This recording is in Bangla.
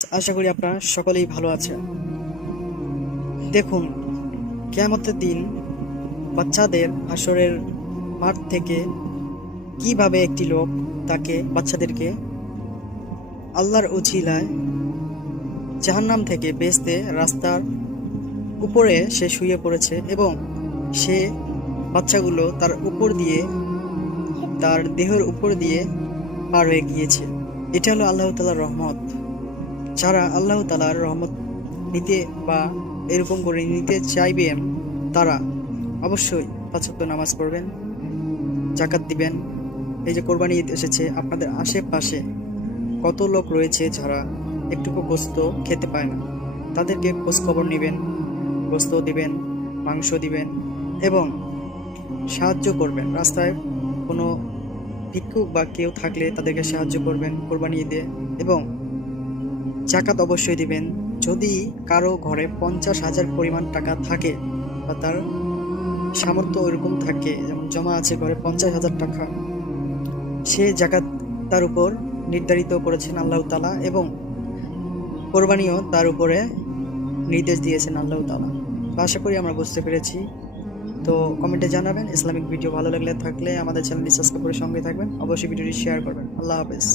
আশা করি আপনারা সকলেই ভালো আছেন। দেখুন, কিয়ামতের দিন বাচ্চাদের হাসরের মাঠ থেকে কিভাবে একটি লোক বাচ্চাদেরকে আল্লাহর উছিলায় জাহান্নাম থেকে বেহেশতে রাস্তার উপরে সে শুয়ে পড়েছে এবং সে বাচ্চাগুলো তার দেহের উপর দিয়ে পার হয়ে গিয়েছে। এটা হলো আল্লাহ তাআলার রহমত। যারা আল্লাহ তাআলার রহমত নিতে বা এরকম করে নিতে চাইবেন, তারা অবশ্যই ৫ ওয়াক্ত নামাজ পড়বেন, জাকাত দিবেন। এই যে কোরবানি ঈদ এসেছে, আপনাদের আশেপাশে কত লোক রয়েছে যারা একটুকু গোস্ত খেতে পায় না, তাদেরকে খোঁজ খবর নেবেন, গোস্ত দিবেন, মাংস দিবেন এবং সাহায্য করবেন। রাস্তায় কোনো ভিক্ষুক বা কেউ থাকলে তাদেরকে সাহায্য করবেন কোরবানি ঈদে। এবং জাকাত অবশ্যই দিবেন। যদি কারো ঘরে ৫০,০০০ পরিমাণ টাকা থাকে বা তার সামর্থ্য ওইরকম থাকে, যেমন জমা আছে ঘরে ৫০,০০০ টাকা, সে জাকাত তার উপর নির্ধারিত করেছেন আল্লাহ তাআলা এবং কোরবানিও তার উপরে নির্দেশ দিয়েছেন আল্লাহ তাআলা। আশা করি আমরা বুঝতে পেরেছি। তো কমেন্টে জানাবেন। ইসলামিক ভিডিও ভালো লাগলে আমাদের চ্যানেলটি সাবস্ক্রাইব করে সঙ্গে থাকবেন। অবশ্যই ভিডিওটি শেয়ার করবেন। আল্লাহ হাফেজ।